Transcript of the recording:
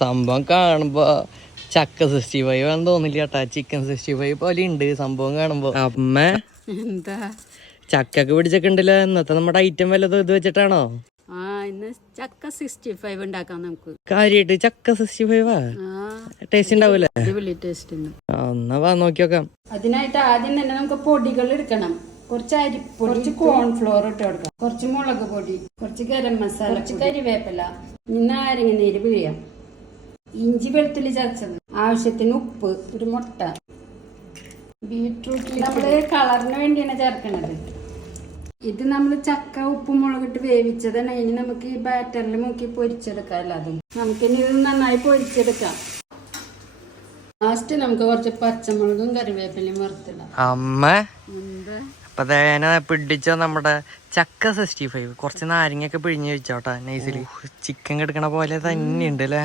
സംഭവം കാണുമ്പോ ചക്ക 65 ആണെന്ന് തോന്നില്ല കേട്ടാ. ചിക്കൻ 65 പോലെ ഉണ്ട് സംഭവം കാണുമ്പോ. അമ്മ എന്താ ചക്കൊക്കെ പിടിച്ചൊക്കെ ഉണ്ടല്ലോ. ഇന്നത്തെ നമ്മുടെ ഐറ്റം വല്ലതും ഇത് വെച്ചിട്ടാണോ? ഇന്ന് ചക്ക 65 ഉണ്ടാക്കാം നമുക്ക്. കാര്യായിട്ട് ചക്ക 65 ടേസ്റ്റ് ഉണ്ടാവൂലേ? അടിപൊളി ടേസ്റ്റ് ഉണ്ട്. എന്നാ വാ നോക്കി നോക്കാം. അതിനായിട്ട് ആദ്യം തന്നെ നമുക്ക് പൊടികൾ എടുക്കണം. കുറച്ച് അരിപ്പൊടി, കുറച്ച് കോൺഫ്ലോർ ഇട്ട് കൊടുക്കാം, കുറച്ച് മുളക് പൊടി, കുറച്ച് ഗരം മസാല, കുറച്ച് കരിവേപ്പില, നാരങ്ങ നീര് പിഴിയാം, ഇഞ്ചി വെളുത്തുള്ളി ചതച്ചത്, ആവശ്യത്തിന് ഉപ്പ്, ഒരു മുട്ട, ബീട്രൂട്ട് നമ്മള് കളറിന് വേണ്ടിയാണ് ചേർക്കണത്. ഇത് നമ്മൾ ചക്ക ഉപ്പും മുളകിട്ട് വേവിച്ചതാണ്. ഇനി നമുക്ക് ഈ ബാറ്ററിൽ മുക്കി പൊരിച്ചെടുക്കാം. എല്ലാതും നമുക്കിനി ഇത് നന്നായി പൊരിച്ചെടുക്കാം. ലാസ്റ്റ് നമുക്ക് കുറച്ച് പച്ചമുളകും കറിവേപ്പിലയും വറുത്തിടാം. അമ്മ അപ്പൊ പിടിച്ച നമ്മുടെ ചക്ക 65 കുറച്ച് നാരങ്ങയൊക്കെ പിഴിഞ്ഞ് വെച്ചോട്ടാ നൈസില്. ചിക്കൻ കിടക്കണ പോലെ തന്നെ ഉണ്ട് അല്ലേ?